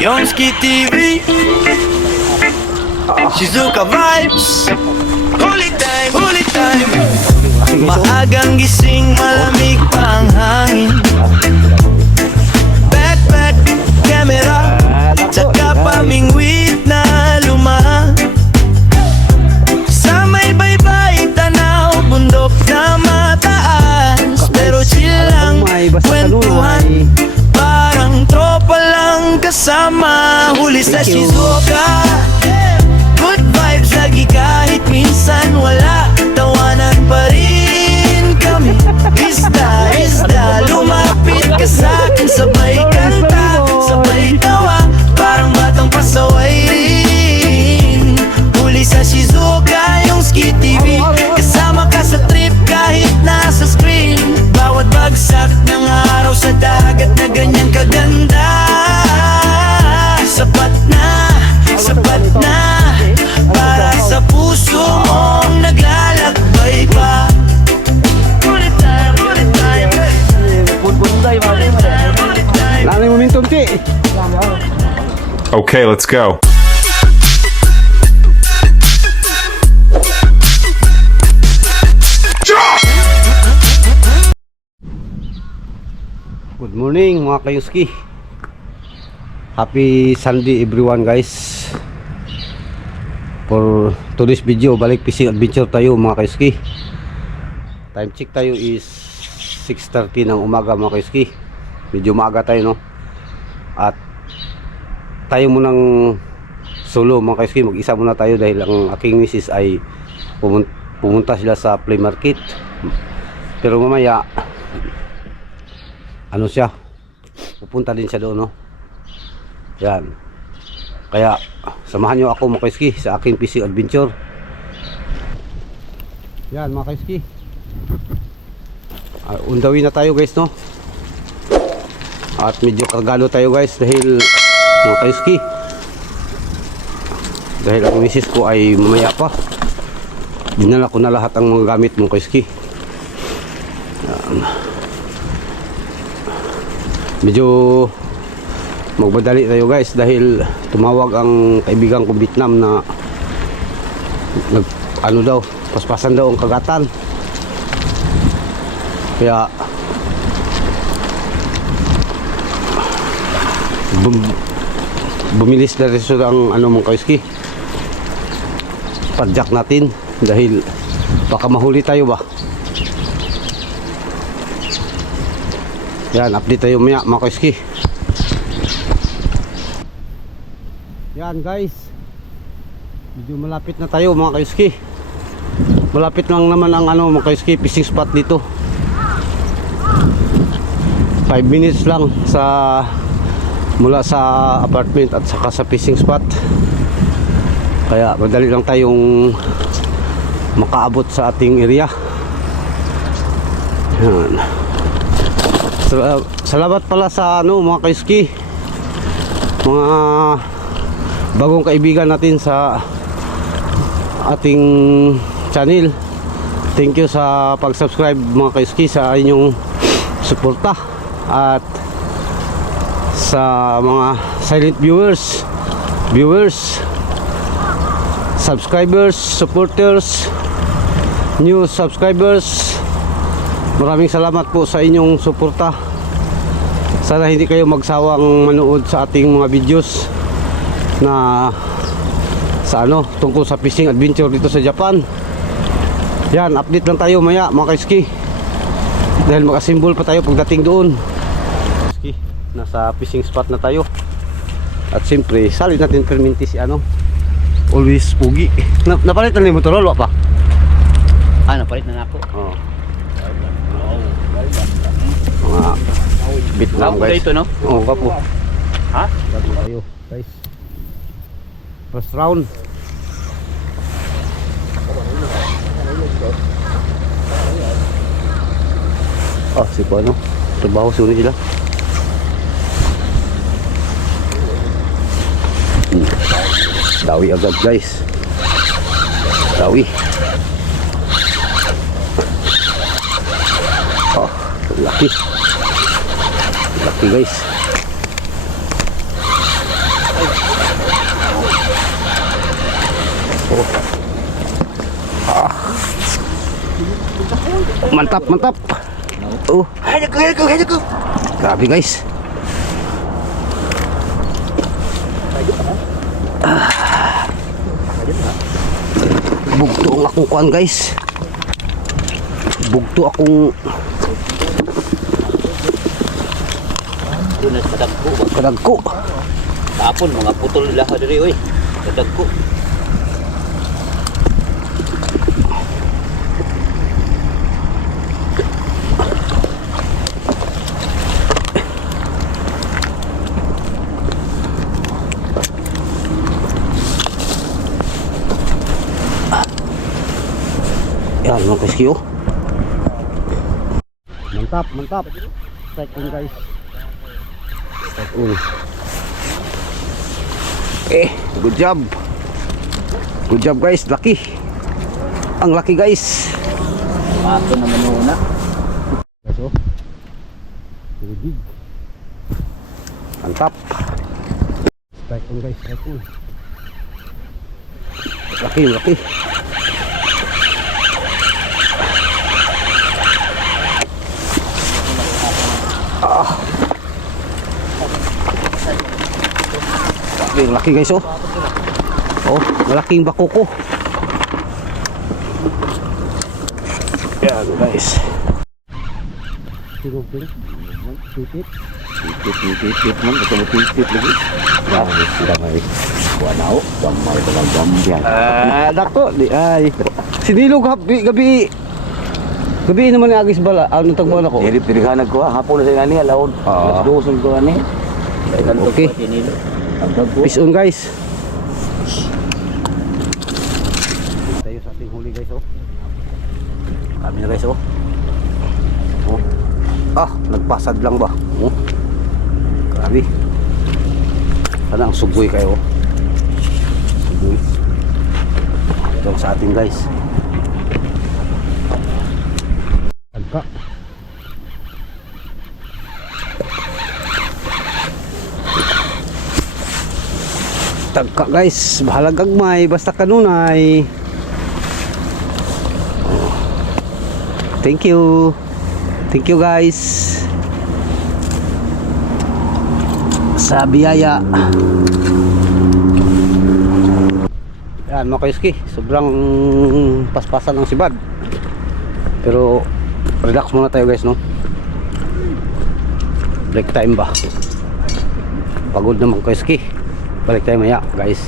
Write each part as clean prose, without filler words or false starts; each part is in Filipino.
Yonski TV, Shizuka Vibes, Holy time, holy time. Maagang gising, malamig pa ang hangin. Backpack, camera, tsaka pamingwit na luma. Sa may baybay, tanaw, bundok na mataas. Pero chill lang, kwentuhan, parang tropa lang kasama. Huli sa Shizuoka, good vibes lagi kahit minsan wala. Tawanan pa rin kami. Isda, lumapit ka sa'kin. Sabay kanta, sabay tawa, parang batang pasaway rin. Huli sa Shizuoka, yung Ski TV. Kasama ka sa trip kahit nasa screen. Bawat bagsak ng araw sa dagat na ganyan kaganda. Sapat na para sa puso mong naglalakbay pa. Okay, let's go. Good morning mga kayuski. Happy Sunday everyone guys. For today's video, balik fishing adventure tayo mga kayuski. Time check tayo is 6:30 ng umaga mga kayuski. Medyo maaga tayo no. At tayo munang solo mga kayuski. Mag-isa muna tayo dahil ang aking misis ay pumunta sila sa flea market. Pero mamaya ano siya, pupunta din siya doon no. Yan. Kaya samahan nyo ako mga kaiski sa aking fishing adventure. Yan mga kaiski, undawin na tayo guys no. At medyo kagalo tayo guys dahil mga kaiski, dahil ang misis ko ay mamaya pa. Dinala ko na lahat ang mga gamit mga kaiski. Yan. Medyo magbadali tayo guys dahil tumawag ang kaibigan ko Vietnam na ano daw, paspasan daw ang kagatan. Kaya bumilis na rin ang ano mong kaiski, padjak natin dahil baka mahuli tayo ba. Yan, update tayo maya mga kaiski. Yan guys, medyo malapit na tayo mga kaiski. Malapit lang naman ang ano mga kaiski, fishing spot dito. 5 minutes lang sa mula sa apartment at saka sa fishing spot. Kaya madali lang tayong makaabot sa ating area. Yan. Salamat pala sa ano mga kaiski, mga bagong kaibigan natin sa ating channel. Thank you sa pag-subscribe mga kaiski, sa inyong suporta, at sa mga silent viewers, subscribers, supporters, new subscribers. Maraming salamat po sa inyong suporta. Sana hindi kayo magsawang manood sa ating mga videos na sa ano, tungkol sa fishing adventure dito sa Japan. Yan, update lang tayo maya mga kaiski dahil makasimbol pa tayo pagdating doon. Kaiski, nasa fishing spot na tayo. At siyempre, salit natin perminti si ano, always pugi. Napalit na ni Motorola pa? Napalit na ako. Oo. Mga Vietnam guys. Ito no? Oo, kapo. Ha? Bago tayo guys. First round. Si Pano, trabaho suni sila. Dawi agad guys. Dawi. Laki. Laki guys. Oh. Ah. Mantap, mantap. Oh. Hayag ko. Grabe guys. Bugto ang akong kuan guys. Bugto akong Doon na kadagko ba? kadagko. Tapon, mga putol nila ka diri, oy. Kadagko. Yan mga kaskyo. Mantap, mantap. Strike on guys. Strike on. Good job. Good job guys, laki. Ang laki guys. Pato naman muna. Guys oh. Very big. Mantap. Strike on guys, strike on. Laki, laki. Laki guys oh. Oh, malaking bakoko. Yan guys. Tipit man, ketemu tipit lagi. Ya, sudah mai. Wanao, gamay dalam gambian. Dako di ay. Sinilog gabi. Gabi naman ang agis bala. Ano tagbuan ako? Jadi pilihan ko hapon na sa ngani alaon. Alas 12 ko ani. Okay. Peace on guys. Tayo sa ating huli guys oh. Kami na guys oh. Oh. Ah, nagpasad lang ba? Oh. Grabe. Sana ang sugoy kayo. Sugoy. Ito sa ating guys. Tagka. Tagka guys, bahalag agmay basta kanunay. Oh. Thank you guys sa biyaya. Yan mga kayuski, sobrang paspasan ng sibad, pero relax muna tayo guys no. Break time ba? Pagod naman kayuski. Balik tayo maya guys.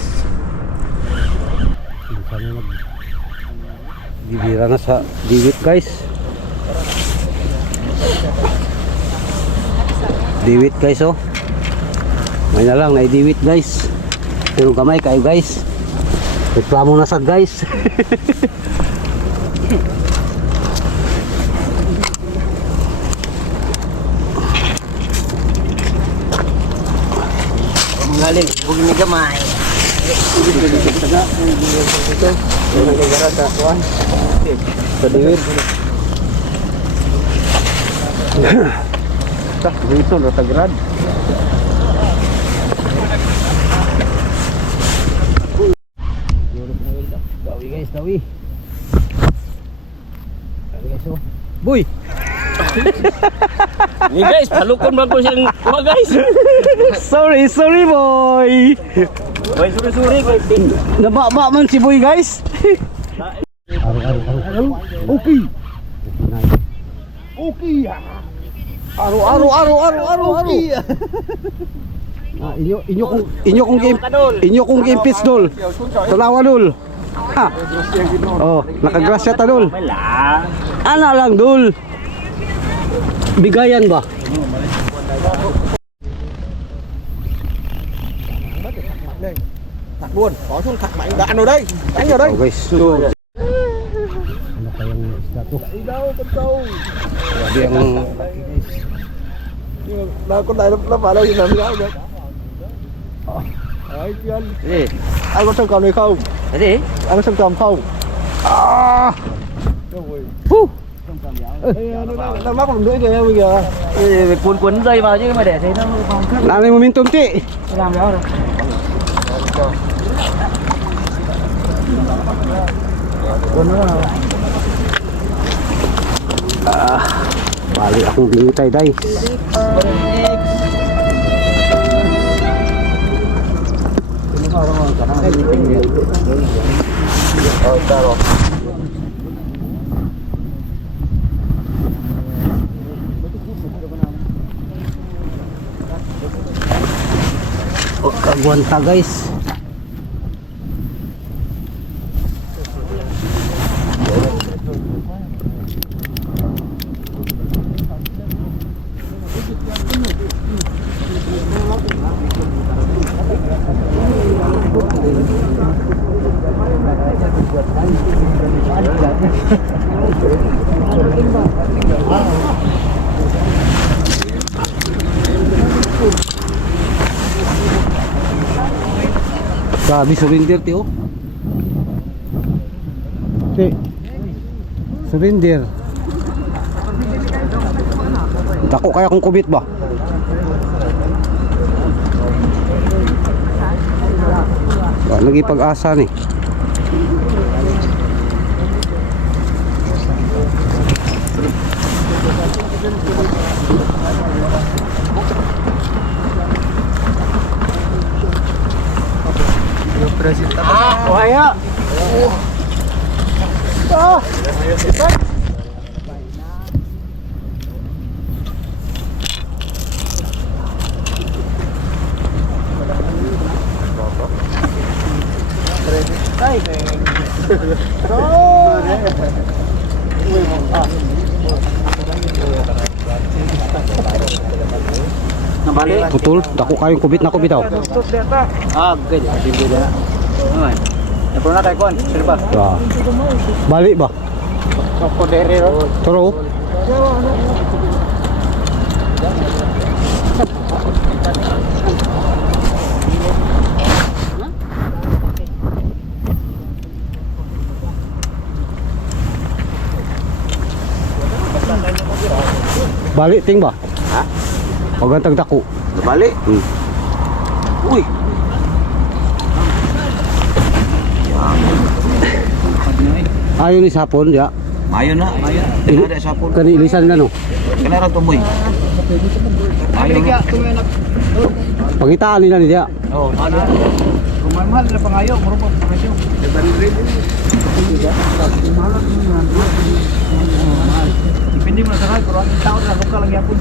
Bibira na sa diwit guys. Diwit guys oh. May na lang na diwit guys. Pero gamay kayo guys. Reklamo na sad guys. Galing, bugin ni gamay. Dito na tagrad. Dawi guys, dawi. Dawi guys oh. Boy. Ni guys, palukon ba ko siyang kuha guys. Sorry boy. Boy, suri guys. Nababa man si boy guys. Okay. Okay. Aro. Inyo kong game pitch dol. Tulawa dol. Ha. Oh, nakagrasya ta dol. Wala. Ana lang dol. Bigayan ba? Thật buồn, có xuống thật mạnh đã ăn vào đây. Đánh vào đây. Oh guys. So, ano kayang isda to? Đi đâu con sâu. Grabe ang Con này nó vào đây thì làm sao được? Đấy, Kiên. Gì? Ăn có sông cầm này không? Cái gì? Ăn có sông cầm không? ah. Nó mắc một lưỡi kìa em kìa. Cuốn dây vào chứ mà để thấy nó không khác. Nanay momentum ti. Làm đó rồi. Bali akong bingitay day. Kagwanta guys. Grabe surrender ti oh. Ti. Surrender. Dako kaya kung kubit ba? Lagi pag-asa ni. Waya. Nabali. Putol, dako kayong kubit na kubit daw. Ah, good. Hindi na. Ay. Napro na tayo kon. Sino ba? Ya. Balik ba? Koderero. Turo. Balik ting ba? Ha? Pagantag dako. Nabali. Uy. Ayaw ni sapon ya. Mayo na. Ada sapon. Kani ilisan na no. Kenara tumoy. Mayo na. Pangitaan nila ni dia. Oh, ano? Mahal na pangayo, muro pa pangayo. Depende mo na sa kay, pero ang taon na lokal lang yapon.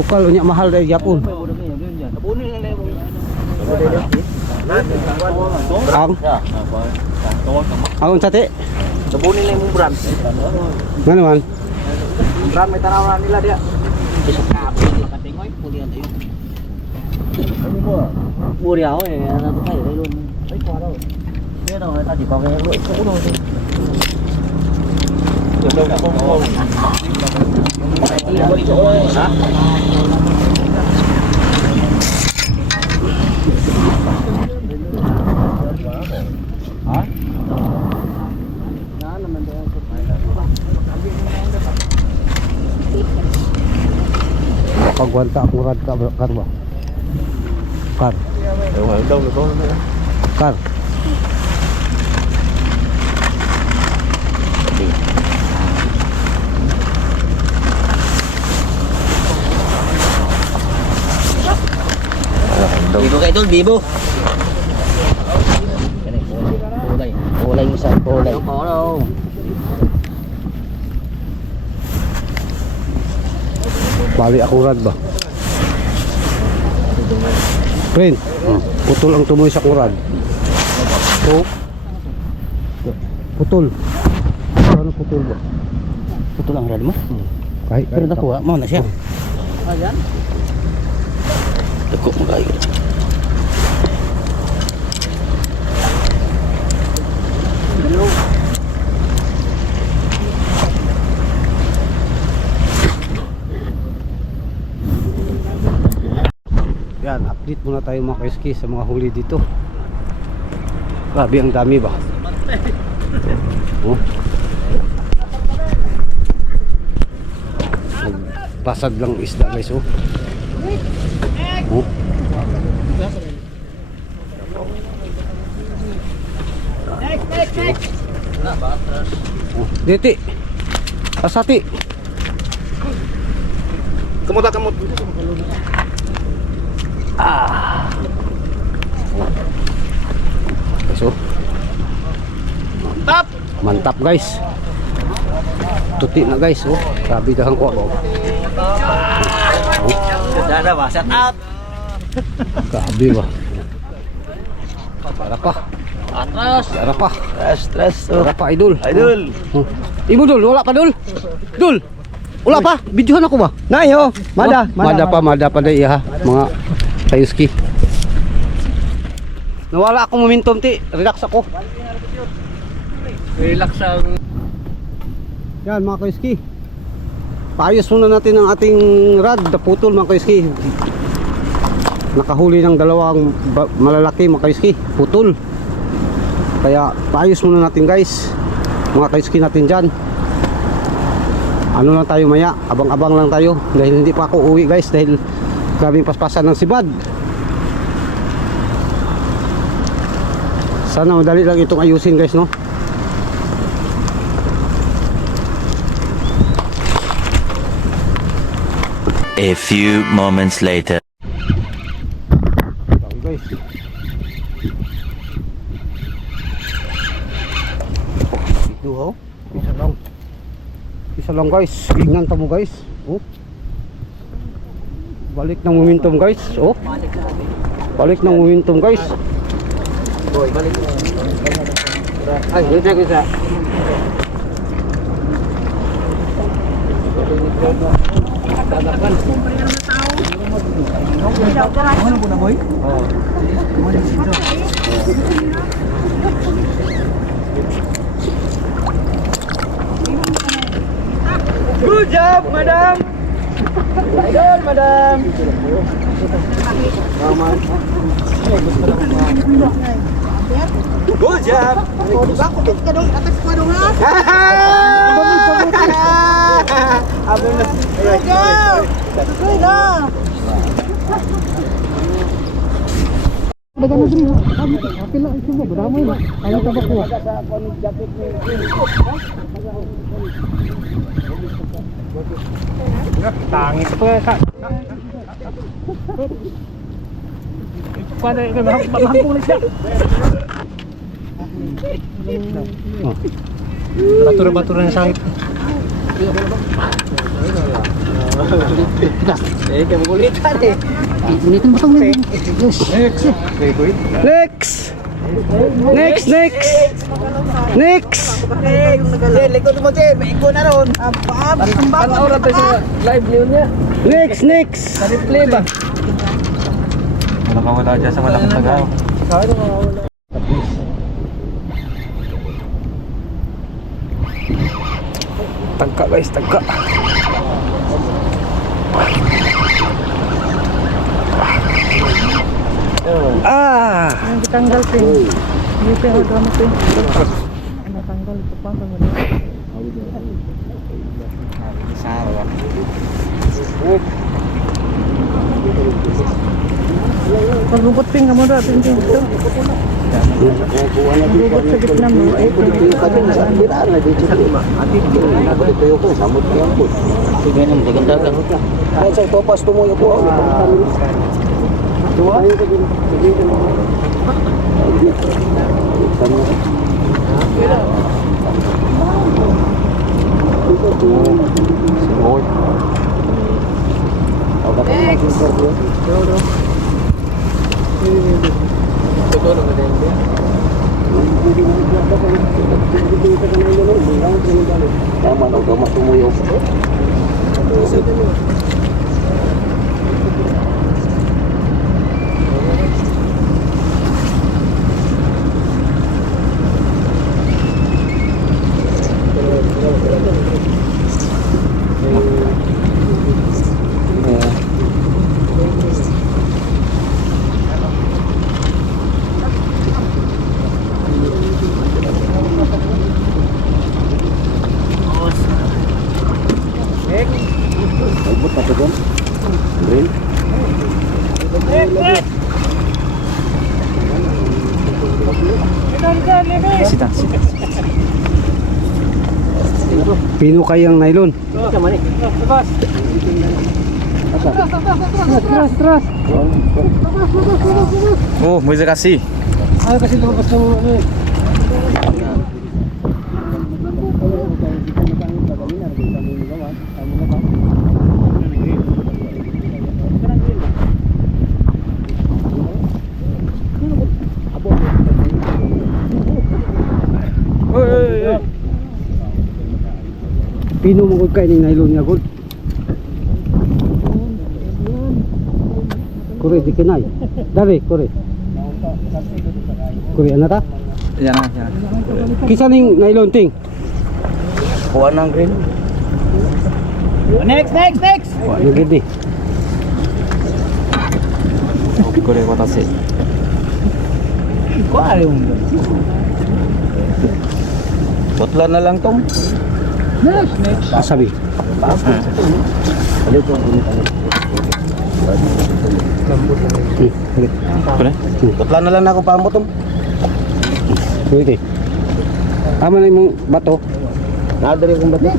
Lokal unya mahal dari Japon. Nabunin na lang mo. Ang sate. Nabunin lang mo brand. Nga naman. Brand may tanaw na nila dia. Isa ka po makatingoy, pulian tayo. Ano mo? Muri ako eh, ano to kayo, ilon. Ay, kuwara. Pero tadi pa kaya ko ito ulo. Pagwanta ako rad ka kar ba? Kar. Kar. Bibo kayo tol, bibo. Kulay. Kulay yung isa, kulay. Bali ako rad ba? Friend, putol ang tumoy sa kurad. So, putol. Ano putol ba? Putol ang rad mo? Kahit Pero nakuha, mau na siya. Ayan. Dako mo kayo. Yan, update muna tayo mga kaiski sa mga huli dito. Grabe ang dami ba? Oh. Pasag lang isda guys oh. Oh. Oh, diti. Asati. Kamuta. So, Tap! mantap guys. Tuti na guys. Oh, grabe dahang ko. Sudah ba? Set up. Grabe ba. Para pa. Atras. Para pa. Stress. Para pa idol. Idol. Oh. Ibu dul, wala pa dul. Dul. Wala pa. Videohan ako ba? Nayo. Mada pa dai ha. Mga kayuski. Nawala akong momentum ti. Relax ako. Relax ang Yan mga kayuski. Paayos muna natin ang ating rod, naputol mga kayuski. Nakahuli ng dalawang malalaki mga kayuski, putol. Kaya paayos muna natin guys, mga kayuski natin dyan. Ano lang tayo maya, abang-abang lang tayo. Dahil hindi pa ako uwi guys, dahil grabing paspasan ng sibad. Sana madali lang itong ayusin guys, no? A few moments later. Guys. Duho. Isa lang. Isa lang guys. Tingnan mo guys. Oh. Balik ng momentum guys. Oh. Balik ng momentum guys. boy, balik. Ay, dito isa. Good job, madam. Idol, madam. Good job. Tangis po kak. Pada itu mampu ni siya. Batur-baturan yang sakit. Kamu kulit tadi. Next. Likod mo Chen, may iko na ron. Ang oras tayo sa live niya. Next. Replay ba? Nakawala dyan sa malaking tagaw. Tagka guys, tagka. Yang ditanggal pin. Dito ako drama pin. Natanggal ito pa ba? Paglubot pin kamu dah pin pin itu. Paglubot sa gitna mo. Sa topas tumuyo po. Sidang. Pino kayang nylon. Sama ni. Oh, mau kasih. Kasi lumabas ng ano eh. Pino mo kay ning nylon nga gud. Kore di kinay. Dari kore. Kore ana ta? Yan na, yan. Kisa ning nylon ting. Kuha ng green. Next. Ano gid ni? Kore ko tasi. Kuha rin mo. Tutla na lang tong. Sabi. Kore. Tutla na lang ako paambot tong. Pwede. Ama na imong bato. Nadari kong bato.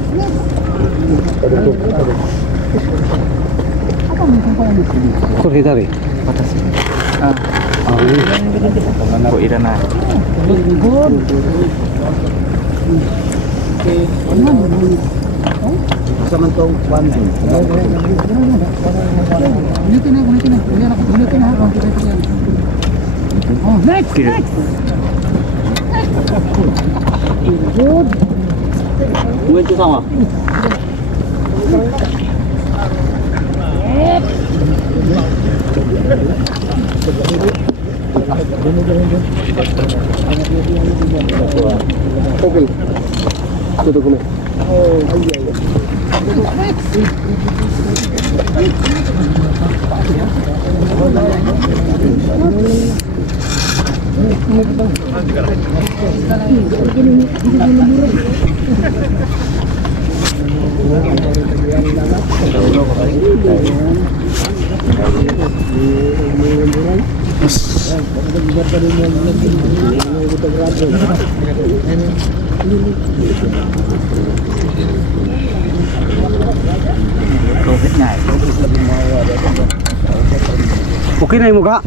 Kore dari. Patas. Ah. Ko ira na. Saman tong one. Mungkin tu sama. Okay. Ito dokumen. Okay na yung mukha.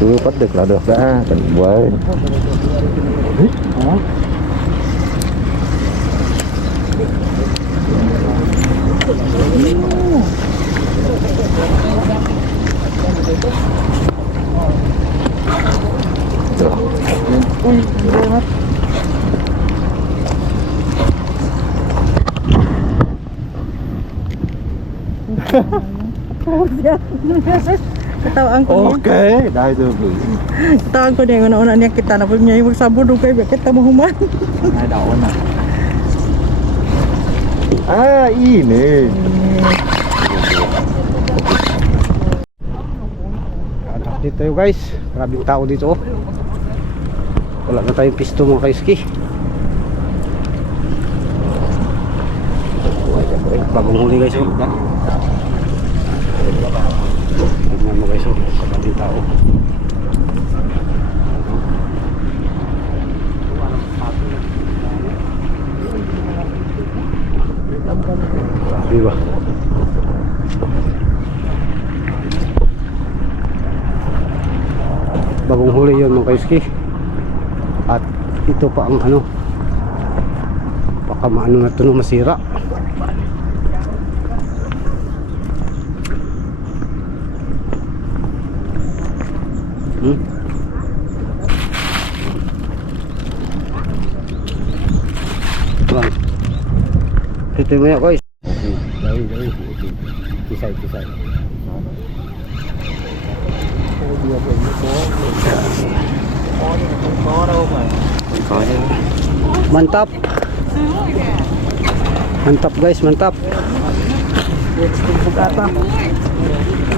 Cứ bắt được là được đã, cần quay. Katawaan ko niya. Okay, dahil doon. Katawaan ko niya. Una-una niya kita na po niya yung magsabod. Kaya kita mo human. Ay, daon na. Ah, ini. Dito tayo guys. Maraming tao dito. Wala na tayong pisto mga kaiski. Bagong huli guys. Tignan mo guys. Maraming tao. Diba? Bagong huli yun mga kaiski. At ito pa ang ano, baka maano na ito no, masira. Bang. Ito mo yan guys. Dali. Kisay. Mantap. Mantap guys, mantap.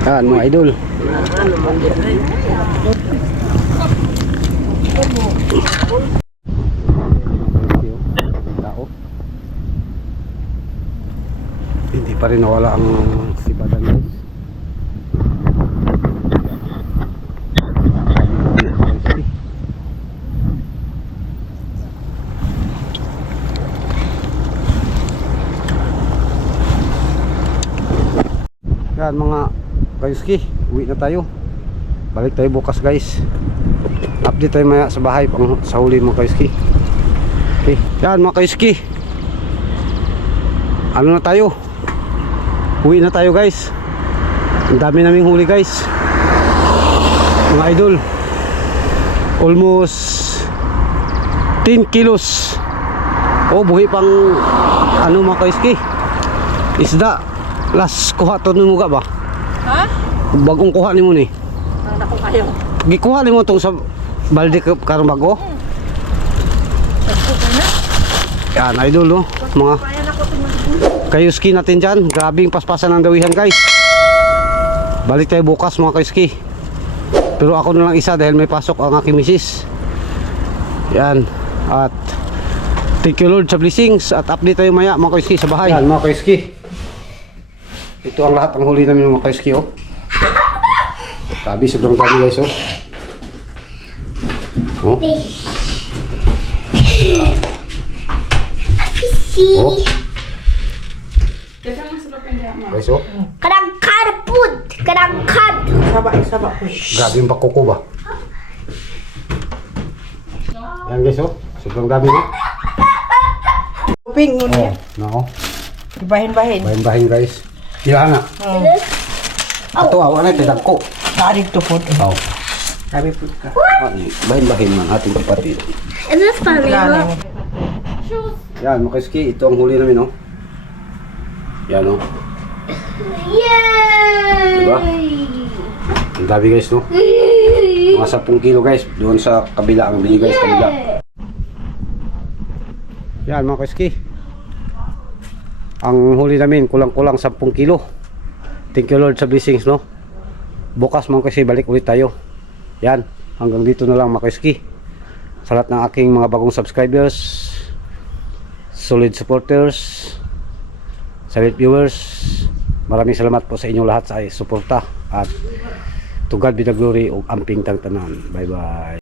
Yan mga idol. Tao. Hindi pa rin nawala ang sibadan guys. Yan mga kayuski, uwi na tayo. Balik tayo bukas guys. Update tayo maya sa bahay pang sa huli mga kayuski. Okay. Yan mga kayuski, ano na tayo, uwi na tayo guys. Ang dami naming huli guys mga idol. Almost 10 kilos. Oh buhi pang ano mga kayuski, isda. Last kuha to nimo ga ba? Ha? Bagong kuha nimo ni. Ang dako kayo. Gikuha nimo tong sa balde karong bago. Yan idol no, mga kayuski natin dyan. Grabing paspasan ng dawihan guys. Balik tayo bukas mga kayuski. Pero ako na lang isa dahil may pasok ang aking misis. Yan. At thank you Lord sa blessings. At update tayo maya mga kayuski sa bahay. Yan mga kayuski, ito ang lahat ng huli namin mga kayuski oh. Sabi sobrang dami guys oh. Oh. Oh. Guys oh. Kadang-kad. Saba. Grabe yung pakuko ba? Yan guys oh. Sobrang dami oh. Ping mo niya. No. Bahin-bahin. Bahin guys. Ilan na? Ato awa na tidag ko. Tarik to po. Oh. Sabi po ka. Bahin man ating kapatid. Is this funny? Yan mga kayuski, ito ang huli namin oh. Yan oh. Yay! Diba? Ang dami guys no. Mga 10 kilo guys. Doon sa kabila ang bili guys, kabila. Yan mga kayuski, ang huli namin kulang-kulang 10 kilo. Thank you Lord sa blessings no. Bukas mga kayuski balik ulit tayo. Yan, hanggang dito na lang mga kayuski. Sa lahat ng aking mga bagong subscribers, solid supporters, silent viewers, maraming salamat po sa inyong lahat sa suporta. At to God be the glory o amping tang tanan. Bye bye.